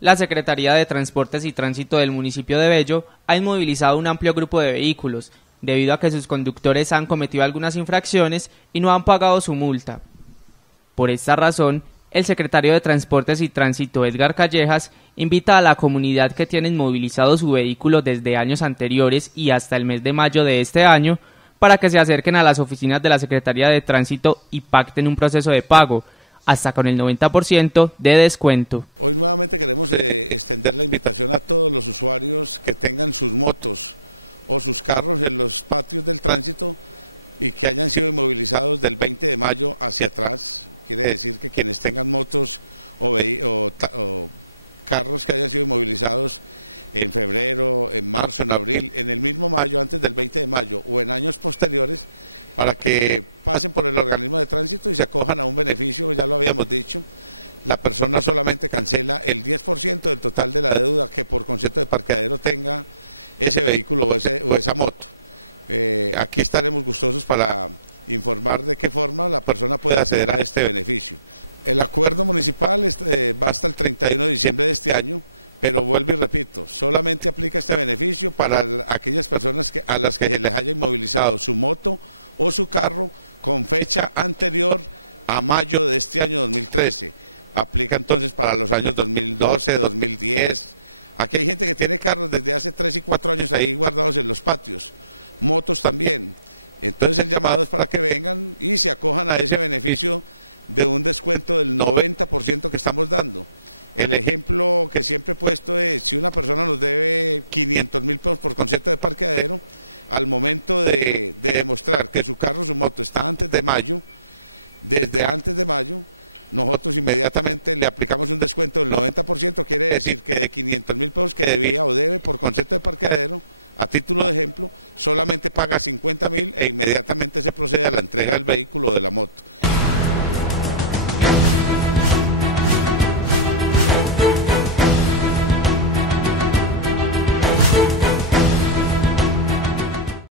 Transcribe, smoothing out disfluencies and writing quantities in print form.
La Secretaría de Transportes y Tránsito del municipio de Bello ha inmovilizado un amplio grupo de vehículos, debido a que sus conductores han cometido algunas infracciones y no han pagado su multa. Por esta razón, el secretario de Transportes y Tránsito, Edgar Callejas, invita a la comunidad que tiene inmovilizado su vehículo desde años anteriores y hasta el mes de mayo de este año, para que se acerquen a las oficinas de la Secretaría de Tránsito y pacten un proceso de pago, hasta con el 90% de descuento. Para que se acojan la persona solamente ese vehículo o esa moto. Aquí está para que pueda acceder a este vehículo. Para a las que le han comunicado a mayo 2023, aplicación para los años 2012, 2010, a que también. Entonces, el llamado para que a ese beneficio de 90 que estamos en el que es de mayo, desde antes, inmediatamente se aplica es decir, que a título paga inmediatamente